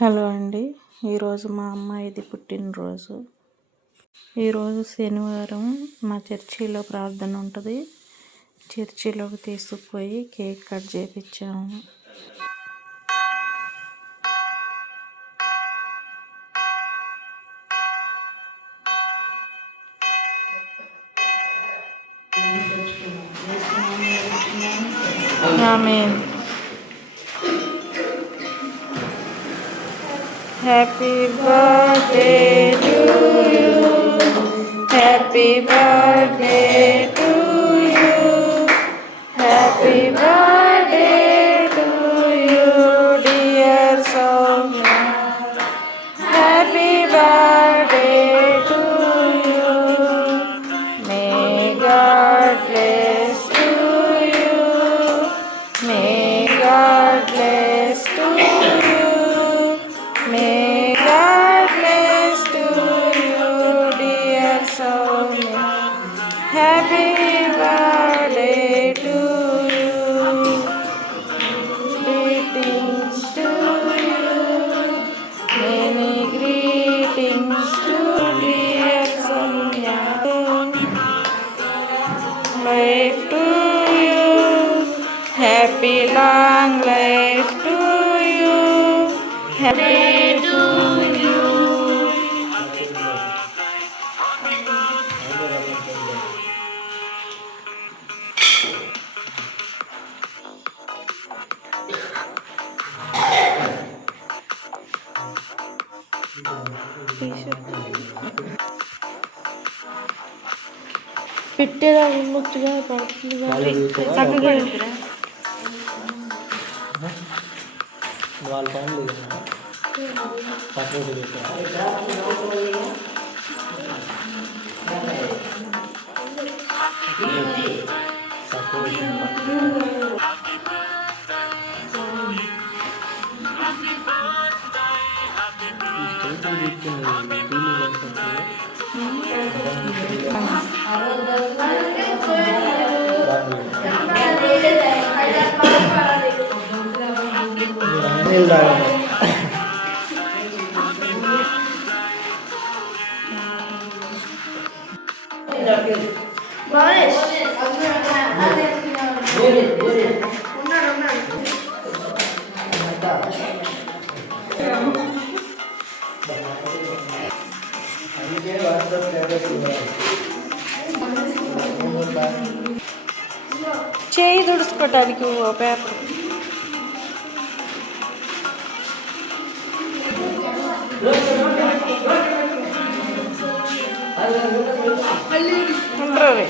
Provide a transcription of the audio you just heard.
హలో అండి. ఈరోజు మా అమ్మాయిది పుట్టినరోజు. ఈరోజు శనివారం మా చర్చిలో ప్రార్థన ఉంటుంది. చర్చిలోకి తీసుకుపోయి కేక్ కట్ చేయించాము. ఆమేన్. Happy birthday to you. Happy birthday to you. Happy birthday to you, dear Soumya. Happy birthday to you. May God bless to you. May God bless to you. May God bless to you, dear Soumya. Happy birthday to you. Greetings to you. Many greetings to dear Soumya. Life to you. Happy long life to you. Happy to you. పెట్టేదా ఉండొచ్చుగా పడుతుందిగా చక్కగా వాళ్ళ family support చేయి తుడుచుకోవటానికి ఓ పేపర్. ఉండరు